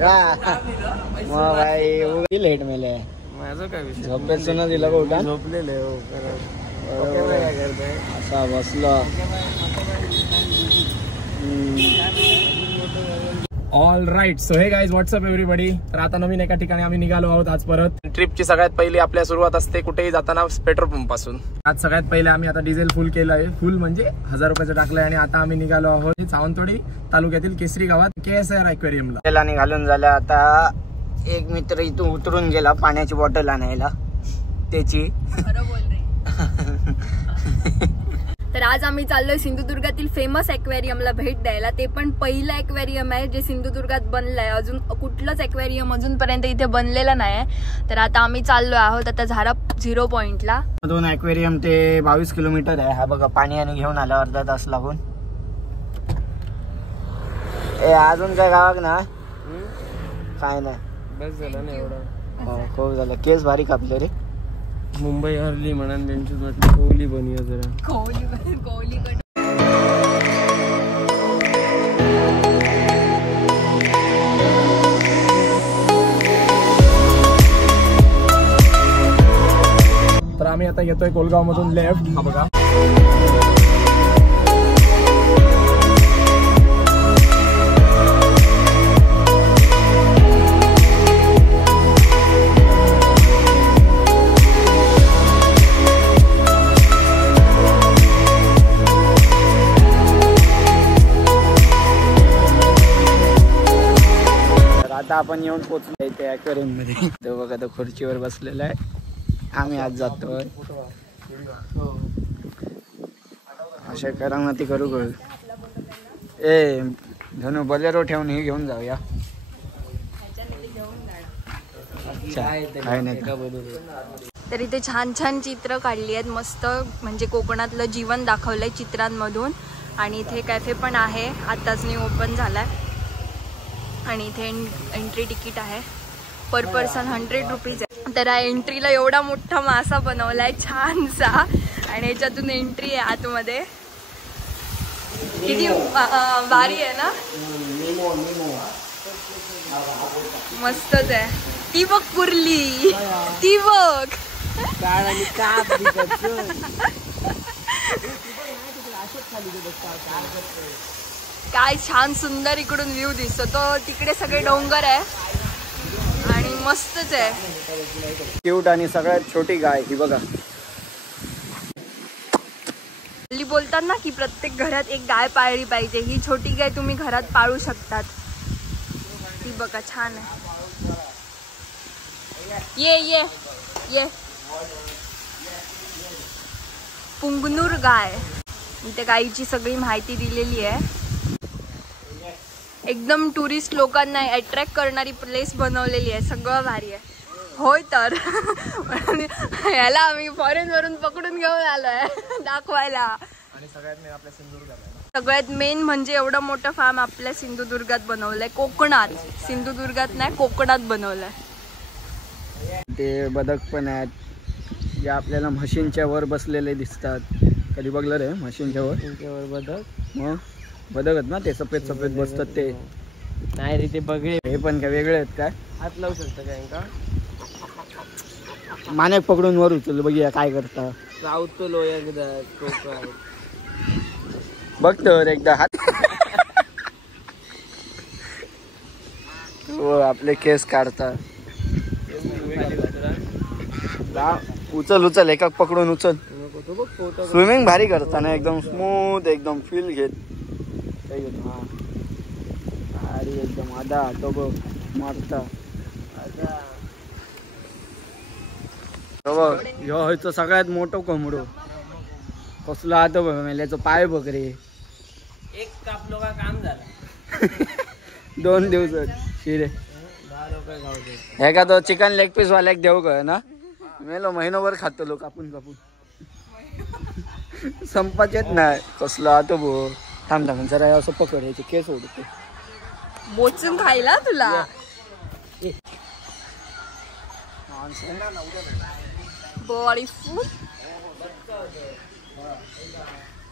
का मग भाई लेट मेले माझं काय विषय झोपेसून दिलं का झोपलेले हो असा बसलो. All right. So hey guys what's up everybody. तर आता नवीन एका ठिकाणी आम्ही निघालो आहोत आज परत. ट्रिपची सगळ्यात पहिली आपल्या सुरुवात असते कुठेही जाताना पेट्रोल पंप पासून. आज सगळ्यात पहिले आम्ही आता डिझेल फुल केलंय. फुल म्हणजे 1000 रुपयाचं टाकलंय आणि आता आम्ही निघालो आहोत सावंतवाडी तालुक्यातील केसरी गावात KSR ॲक्वेरियमला. त्याला निघालून झालं. आता एक मित्र इथून उतरून गेला पाण्याची बॉटल आणायला त्याची. तर आज आम्ही चाललोय सिंधुदुर्गातील फेमस ॲक्वेरियमला भेट द्यायला. ते पण पहिलं ॲक्वेरियम आहे जे सिंधुदुर्गात बनलंय. अजून कुठलंच ॲक्वेरियम अजूनपर्यंत इथे बनलेलं नाही. तर आता आम्ही चाललो आहोत आता झारा 0 पॉइंटला. दोन ॲक्वेरियम ते 22 किलोमीटर आहे. हा बघा पाणी आणि घेऊन आला अर्धा तास लागून. अजून काय गावाक ना काय नाही. बस झालं ना एवढं. खूप झालं. केस भारी कापले रे. मुंबई हरली म्हणून त्यांची म्हटलं कोहली बनूया जरा. कोहली तर आम्ही आता येतोय कोलगाव मधून लेफ्ट. हा बघा आता आपण येऊन पोहोचलो इथे ॲक्वेरियम मध्ये. तो बघा तो खुर्चीवर बसलेला आहे. आम्ही आज जातोय. अशा करामती करू करू. धनु बलेरो ठेवून हे घेऊन जाऊया. काय नाही. तर इथे छान छान चित्र काढली आहेत मस्त. म्हणजे कोकणातलं जीवन दाखवलंय चित्रांमधून. आणि इथे कॅफे पण आहे. आताच न्यू ओपन झालाय. आणि इथे एंट्री तिकीट आहे. पर पर्सन 100 रुपीज आहे. तर एंट्रीला एवढा मोठा मासा बनवलाय छानसा. आणि याच्यातून एंट्री आहे आतमध्ये. किती भारी आहे ना. मस्तच आहे. ती बघ कुर्ली. ती बघ काय छान सुंदर इकडून व्ह्यू दिसतो. तो तिकडे सगळे डोंगर आहे आणि मस्तच आहे. क्यूट आणि सगळ्यात छोटी गाय ही बघा. हल्ली बोलतात ना की प्रत्येक घरात एक गाय पाळली पाहिजे. ही छोटी गाय तुम्ही घरात पाळू शकतात. ती बघा छान आहे. ये ये ये पुंगनूर गाय. इथे गायीची सगळी माहिती दिलेली आहे. एकदम टुरिस्ट लोकांना अट्रॅक्ट करणारी प्लेस बनवलेली आहे. सगळं भारी आहे. होय तर याला आम्ही फॉरेन वरून पकडून घेऊन आलोय दाखवायला. आणि सगळ्यात मेन म्हणजे एवढं मोठं फार्म आपल्या सिंधुदुर्गात बनवलंय. कोकणात. सिंधुदुर्गात नाही कोकणात बनवलंय. ते बदक पण आहेत जे आपल्याला म्हशींच्या वर बसलेले दिसतात. कधी बघलं रे म्हशींच्या वर बदक? मग बदकच ना ते सफेद सफेद बसतात ते. नाही रे ते बघे. हे पण काय वेगळे आहेत काय? हात लावू शकता काय का? मानेक पकडून वर उचल बघूया काय करता. रावतो लो एकदा कोकण बघ तर एकदा हात. हो आपले केस काढतात. उचल उचल एका पकडून उचल. स्विमिंग भारी करताना एकदम स्मूथ एकदम फील घेत. अरे एकदम आधा तो बघ मारता. ह्यो सगळ्यात मोठं कोंबडो. कसला आता बघ मेल्याचं पाय बघ रे. एक कापलो का काम झालं. 2 दिवसात शिरे. हे का तो चिकन लेग पीस वाल्याक देऊ का ना. मेलो महिनोभर खातो लोक कापून कापून. संपाचेत नाही. कसला आता बघ. थांब थांब जरा असं पकड. याचे केस ओढते. बोचून खायला तुला. बॉडी फूड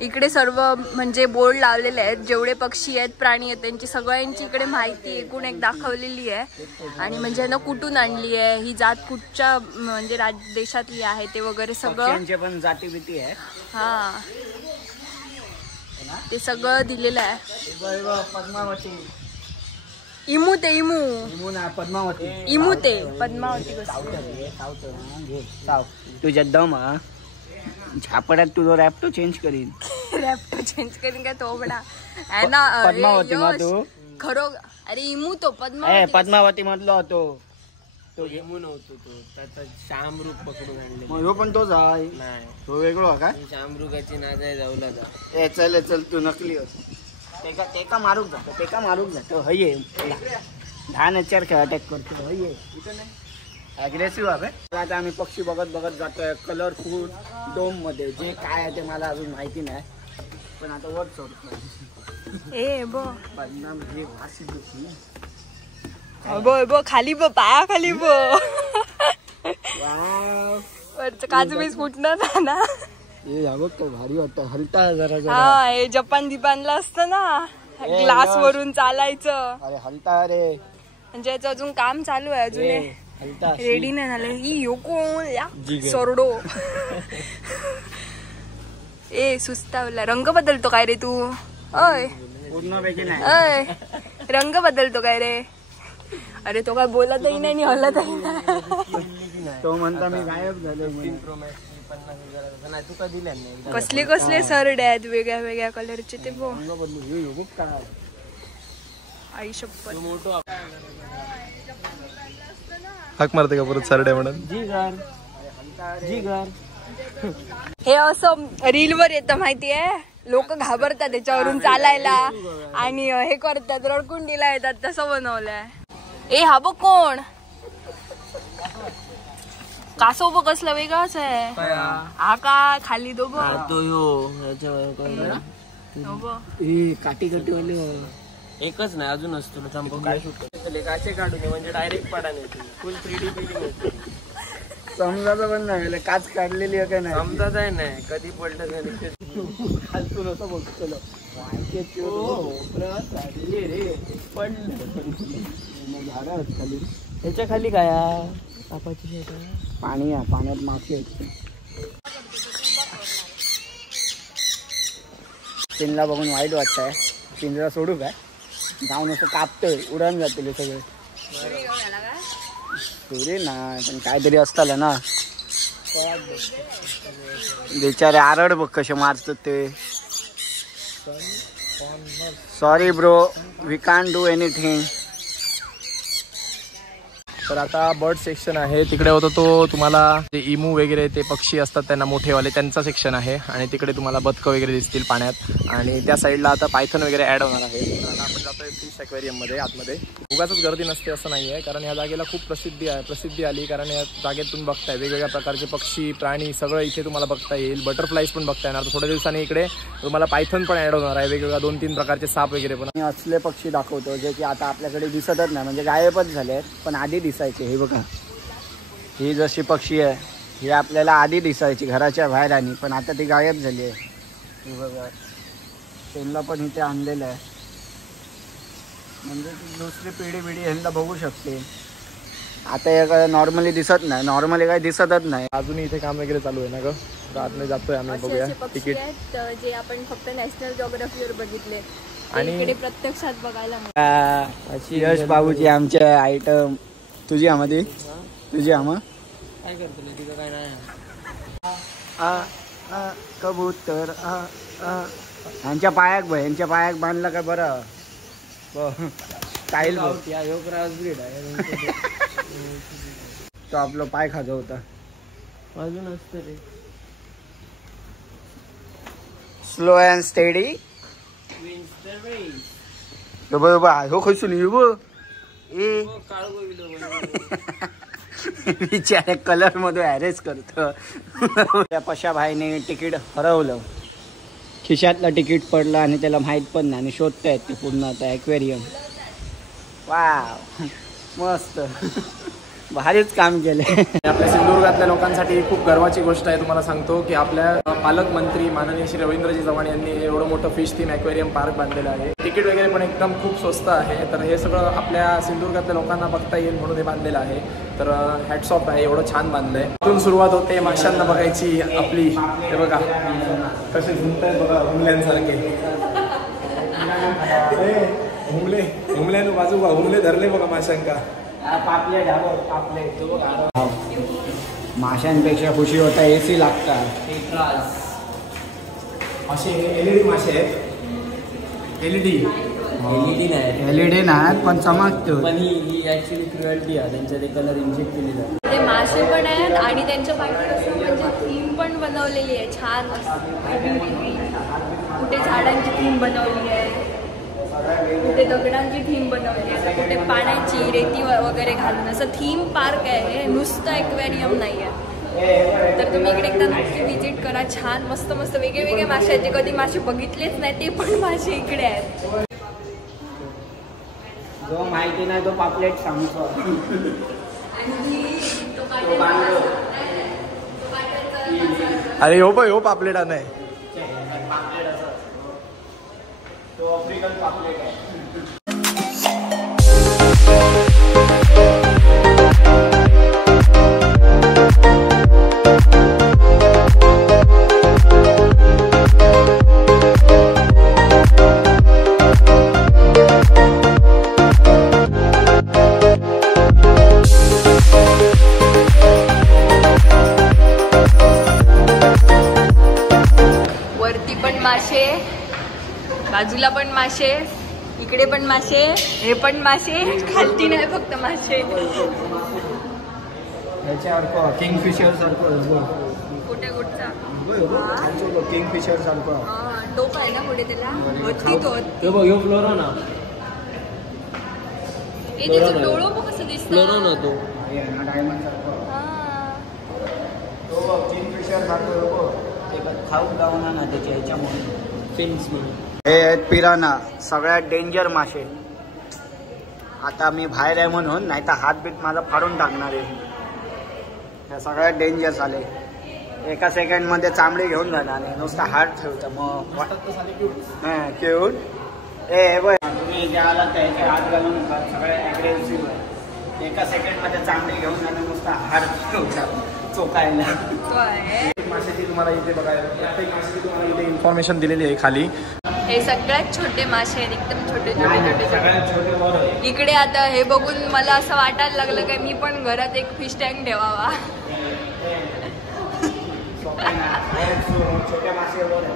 इकडे सर्व म्हणजे बोर्ड लावलेले आहेत, जेवढे पक्षी आहेत प्राणी आहेत त्यांची सगळ्यांची इकडे माहिती एकूण एक दाखवलेली आहे. आणि म्हणजे यांना कुठून आणली आहे, ही जात कुठच्या म्हणजे देशातली आहे ते वगैरे सगळं पण जाती भीती आहे. हा ते सगळं दिलेलं आहे. पद्मावती इमू ते इमू पद्मावती इमू ते पद्मावती तुझ्या दम झापड्यात तुझं रॅप्टो चेंज करीन. रॅप्टो चेंज करीन काय तो बडा आहे ना. पद्मावती तू खरो अरे इमू तो पद्मावती मधलो होतो तो इमू नव्हतो तो, त्याचा श्यामरूप पकडून आणले. मग ह्यो पण तोच आहे. नाही तो वेगळो का? श्यामरूगाची नादाय जाऊला जा. ए चल चल तू नकली होतो. तेका मारूक जातो हये लहान खेळ अटॅक करतो हये अग्रेसिव्ह आहे. आता आम्ही पक्षी बघत बघत जातोय कलरफुल डोम मध्ये. जे काय आहे ते मला अजून माहिती नाही, पण आता वर चढतो. ए बो बदनाम हे वासी दुखी बो खाली बो पाया खाली बो वाव. वरचं काजू बीज फुटणार ना. हे यावं तो भारी वाटतं. हलता जरा जरा. हा हे जपान दिपानला असतं ना, ग्लास वरून चालायचं. अरे हलता रे. म्हणजे याचं अजून काम चालू आहे, अजून हलता रेडी नाही झालं. ही यो कोण या सोरडो. ए सुस्तावला. रंग बदलतो काय रे तू? अय पूर्ण पैकी नाही. अय रंग बदलतो काय रे? अरे तो काय बोलतही नाही आणि हलतही नाही. तो म्हणता मी गायब झालो. 50,000 नाही तुका दिल्या नाही. कसले कसले सरडे आहेत वेगळ्या वेगळ्या कलरचे ते बघ. आई शपथ. हाक मारते का परत सरडे म्हणून? हे असं रील वर येतं माहितीये, लोक घाबरतात त्याच्यावरून चालायला आणि हे करतात, रडकुंडीला येतात, तसं बनवलंय. ए हा बघ कोण कासव बघ कसला वेगळाच आहे. हा का खाली दो बघ तो ह्यो काटी काटी वाले एकच नाही अजून असतो काय काचे काढून म्हणजे डायरेक्ट पाडा नाही. फुल 3D बिल्डिंग होती. समजायचं पण नाही काच काढलेली आहे का नाही समजाच आहे नाही कधी पडलं तरी. खालतून असं बघतो रे झाड खाली. त्याच्या खाली काय तापाची पाणी आहे, पाण्यात माती असते. पिनला बघून वाईट वाटतंय. पिंजरा सोडू काय? जाऊन असं कापतोय, उडून जातील सगळे. पुरे नाही पण काहीतरी असताल ना. बिचारे आरड बघ कसे मारतात ते. Sorry bro, we can't do anything. तर आता बर्ड सेक्शन आहे, तिकडे होतो तो तुम्हाला ते इमू वगैरे ते पक्षी असतात त्यांना मोठेवाले त्यांचा सेक्शन आहे. आणि तिकडे तुम्हाला बदकं वगैरे दिसतील पाण्यात. आणि त्या साईडला आता पायथन वगैरे ऍड होणार आहे. तर आता आपण जातोय फिश ॲक्वेरियम मध्ये आतमध्ये. उगाचच गर्दी नसते असं नाही आहे, कारण या जागेला खूप प्रसिद्धी आली. कारण या जागेत तुम्ही बघताय वेगवेगळ्या प्रकारचे पक्षी प्राणी सगळं इथे तुम्हाला बघता येईल. बटरफ्लाईज पण बघता येणार. थोड्या दिवसांनी इकडे तुम्हाला पायथन पण ऍड होणार आहे, वेगवेगळ्या 2-3 प्रकारचे साप वगैरे पण. असले पक्षी दाखवतो जे की आता आपल्याकडे दिसतच नाही, म्हणजे गायबच झाले आहेत, पण आधी दिसायचे. हे बघा, ही जशी पक्षी आहे ही आपल्याला आधी दिसायची घराच्या बाहेर आणि पण आता ती गायब झाली आहे. हे बघा, त्यांना पण इथे आणलेलं आहे, म्हणजे दुसरी पिढी ह्यांना बघू शकते. आता हे नॉर्मली दिसत नाही, नॉर्मली काही दिसतच नाही. अजूनही इथे काम वगैरे चालू आहे ना ग. आतमध्ये जातोय आम्ही, बघूया. तिकीट जे आपण फक्त नॅशनल जिओग्राफीवर बघितले आणि इकडे प्रत्यक्षात बघायला. यश बाबूची आमच्या आयटम. तुझी आमध्ये तुझी आम काय करतो तिथं काय नाही. कबूतर यांच्या पायाक बघ, यांच्या पायाक बांधला काय बरं स्टाईल बघ. तो आपला पाय खाजो होता अजून असतं रे. Slow and steady. हो खसून येऊ विचार कलर मध्ये अरेंज करतो. त्या पशा भाईने तिकीट हरवलं, खिशातलं तिकीट पडलं आणि त्याला माहित पण नाही आणि शोधतायत ते पूर्ण आता ॲक्वेरियम. वाव मस्त. भारीच काम केले. आपल्या सिंधुदुर्गातल्या लोकांसाठी खूप गर्वाची गोष्ट आहे. तुम्हाला सांगतो की आपल्या पालकमंत्री माननीय श्री रवींद्रजी चव्हाण यांनी एवढं मोठं फिश थीम ॲक्वेरियम पार्क बांधलेलं आहे. तिकीट वगैरे पण एकदम खूप स्वस्त आहे. तर हे सगळं आपल्या सिंधुदुर्गातल्या लोकांना बघता येईल म्हणून हे बांधलेलं आहे. तर हॅट्स ऑफ आहे, एवढं छान बांधलं आहे. तिथून सुरुवात होते माशांना बघायची आपली. हे बघा कसे झुंकतायत बघा हुमल्यांसारखे. हुमल्यानं बाजू बघा, हुमले धरले बघा माशांका. पापले माशांपेक्षा खुशी होता AC लागतात. असे LED मासे आहेत. LED नाही पण चमकतो. पण ही ऍक्च्युली क्रुएल्टी आहे, त्यांच्या ते कलर इंजेक्ट केली जाते. ते मासे पण आहेत आणि त्यांच्या पाठी कसं म्हणजे थीम पण बनवलेली आहे छान वेगळी. कुठे झाडांची थीम बनवली आहे, कुठे दगडांची थीम बनवली आहे, कुठे पाण्याची रेती वगैरे घालून असं थीम पार्क आहे. नुसतं एक्वेरियम नाही आहे. तर तुम्ही इकडे एकदा नक्की व्हिजिट करा. छान मस्त मस्त वेगळे वेगळे मासे आहेत जे कधी मासे बघितलेच नाही ते पण मासे इकडे आहेत. जो माहिती नाही तो पापलेट सांगतो. अरे हो पापलेटा नाही. तो आफ्रिकन पापलेट आहे. वरती पण मासे, बाजूला पण मासे, इकडे पण मासे, हे पण मासे, खालती नाही फक्त मासे. याच्यावर किंगफिशर सारखं कुठे कुठचा किंगफिशर सारखं टोप आहे ना पुढे त्याला. हत्ती तो हत्ती. ह्यो फ्लोरोना हे त्याचं डोळं बघ कसं दिसतं. फ्लोरोना तो डायमंड सारखं हा. तो किंगफिशर सारखं खाऊन जाऊ ना त्याच्या ह्याच्यामुळे. फिन्स म्हणून हे आहेत पिराना, सगळ्यात डेंजर मासे. आता मी बाहेर आहे म्हणून, नाही तर हात बीत माझा फाडून टाकणार आहे. हे सगळ्यात डेंजर झाले. एका सेकंडमध्ये चांबडी घेऊन जाणार आणि नुसता हात ठेवतं. मग क्यूट. ए बघ तुम्ही जे आला त्याचे हात घालून सगळे ॲग्रेसिव्ह आहे. एका सेकंडमध्ये चांबडी घेऊन जाणार, नुसता हात ठेवतात चोकायला. तो आहे. माशाची तुम्हाला इथे बघायला प्रत्येक माशाची तुम्हाला इथे इन्फॉर्मेशन दिलेली आहे खाली. हे सगळ्यात छोटे मासे आहेत, एकदम छोटे छोटे छोटे सगळ्यात छोटे वर आहे. छोटे. इकडे आता हे बघून मला असं वाटायला लागलं काय मी पण घरात एक फिश टँक ठेवावा. छोटे मासे वर आहे.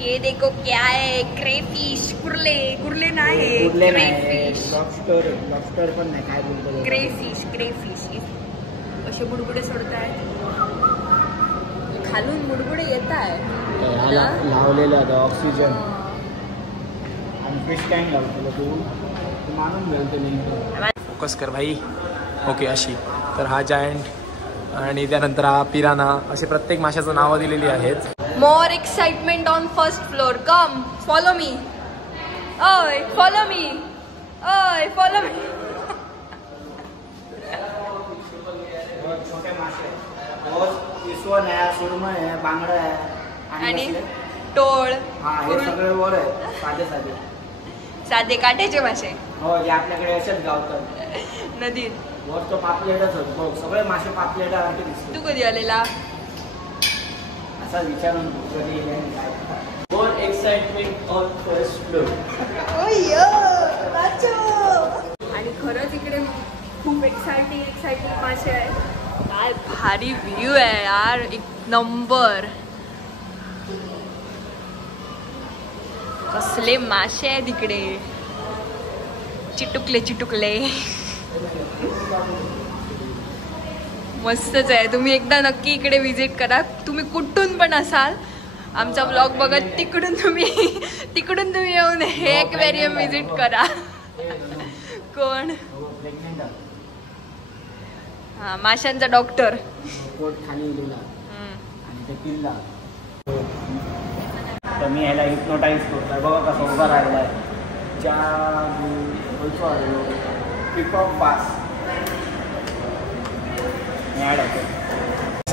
ये देखो क्या है, क्रेफिश. कुर्ले नाही, क्रेफिश. लॉबस्टर पण नाही. काय बोलतो क्रेफिश असे बुडबुडे सोडताय खालून, बुडबुडे येत आहे. लावलेलं आहे ऑक्सिजन आणि फिश टँक लावतो. तू मानून घ्याल फोकस कर भाई. ओके अशी. तर हा जायंट आणि त्यानंतर हा पिराना, असे प्रत्येक माशाचं नावं दिलेली आहेत. More excitement on first floor. Come, follow me. Oy, follow me. Oy, follow me. छोटे मासे, इसवण आहे, सुरमई आहे, बांगडा आहे आणि टोळ. हा हे सगळे वर आहे. साधे साधे काट्याचे मासे. हो जे आपल्याकडे असेच गावतात नदीत. वर तो पापलेटच होतो. सगळे मासे पापलेटासारखे दिसतात. तू कधी आलेला? असा विचारून कधी मोर एक्साइटमेंट ऑन फर्स्ट फ्लोर. आणि खरंच इकडे खूप एक्साइटिंग मासे आहेत. काय भारी व्ह्यू आहे यार, एक नंबर. कसले मासे आहेत इकडे, चिटुकले. मस्तच आहे. तुम्ही एकदा नक्की इकडे विजिट करा. तुम्ही कुठून पण असाल, आमचा ब्लॉग बघत तिकडून तुम्ही येऊन हे एक्वेरियम विजिट करा. कोण? हा, माशांचा डॉक्टर. पोट खाली लिहिला आणि ते पिल्ला. तर मी ह्याला हिप्नोटाईज करतोय. बघा कसं उभा राहिलाय. पिकॉक पास मॅड होते.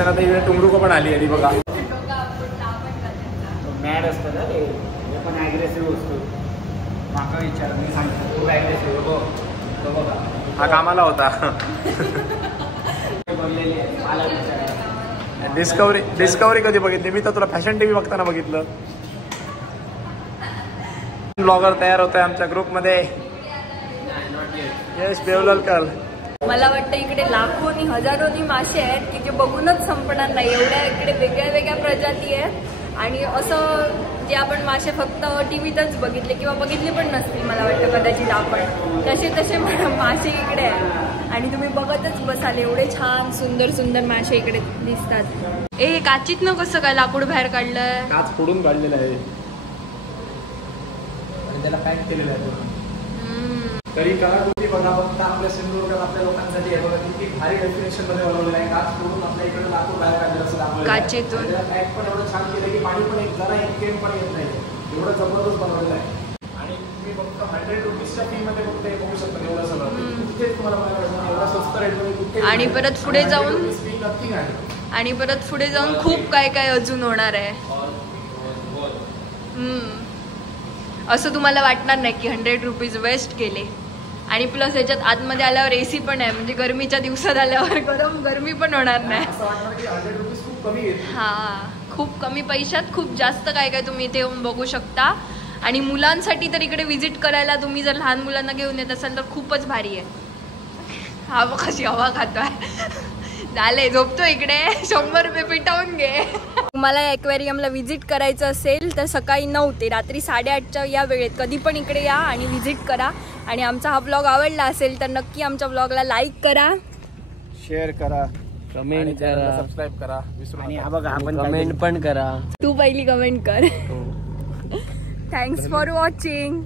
आता इकडे टुमरुको पण आली आहे बघा. मॅड असतं ना ते पण ॲग्रेसिव्ह असतो. माका विचार मी सांगतो खूप ॲग्रेसिव्ह हो बघा. हा कामाला होता. बनलेली आहे मला विचार. डिस्कवरी कधी बघितली? मी तर तुला फॅशन टीव्ही बघताना बघितलं. ब्लॉगर तयार होत आहे आमच्या ग्रुपमध्ये. यश बेवलकर. मला वाटतं इकडे लाखोनी हजारोनी मासे आहेत की जे बघूनच संपणार नाही. एवढ्या इकडे वेगळ्या वेगळ्या प्रजाती आहेत आणि असं जे आपण मासे फक्त टीव्हीतच बघितले किंवा बघितले पण नसतील मला वाटतं कदाचित आपण, तसे मासे इकडे आहेत आणि तुम्ही बघतच बसाल. एवढे छान सुंदर सुंदर मासे इकडे दिसतात. ए काचीतनं कसं काय लाकूड बाहेर काढलंय? काच फोडून काढलेला आहे आणि त्याला पॅक केलेलं आहे. तरी कलाकृती बघा फक्त आपल्या सिंधुदुर्गात आपल्या लोकांसाठी आहे बघा. किती भारी डेफिनेशन मध्ये बनवलेलं आहे. काच फोडून आपल्या इकडे लाकूड बाहेर काढलेलं असं दाखवलेलं आहे. काचेतून पॅक पण एवढं छान केलं की पाणी पण जरा एक थेंब पण येत नाही. एवढं जबरदस्त बनवलेलं आहे. आणि तुम्ही फक्त 100 रुपीजच्या फी मध्ये फक्त हे बघू शकता. एवढं सगळं कुठेच तुम्हाला बघायला एवढा स्वस्त रेटमध्ये कुठे. आणि परत पुढे जाऊन नक्की नाही. आणि परत पुढे जाऊन खूप काय काय अजून होणार आहे. असं तुम्हाला वाटणार नाही की 100 रुपीज वेस्ट केले. आणि प्लस याच्यात आतमध्ये आल्यावर एसी पण आहे म्हणजे गरमीच्या दिवसात आल्यावर गरमी पण होणार नाही. हा खूप कमी पैशात खूप जास्त काय काय तुम्ही इथे येऊन बघू शकता. आणि मुलांसाठी तर इकडे विजिट करायला तुम्ही जर लहान मुलांना घेऊन येत असाल तर खूपच भारी आहे. हा बघ कशी हवा खातोय. झाले झोपतो इकडे. 100 रुपये पिटवून घे. तुम्हाला या ॲक्वेरियमला व्हिजिट करायचं असेल तर सकाळी 9 ते रात्री 8:30च्या या वेळेत कधी पण इकडे या आणि व्हिजिट करा. आणि आमचा हा ब्लॉग आवडला असेल तर नक्की आमच्या ब्लॉगला लाईक करा, शेअर करा, कमेंट करा, सबस्क्राईब करा. विसरू आणि नका. हा बघा आपण कमेंट पण करा. तू पहिली कमेंट कर. Thanks for watching.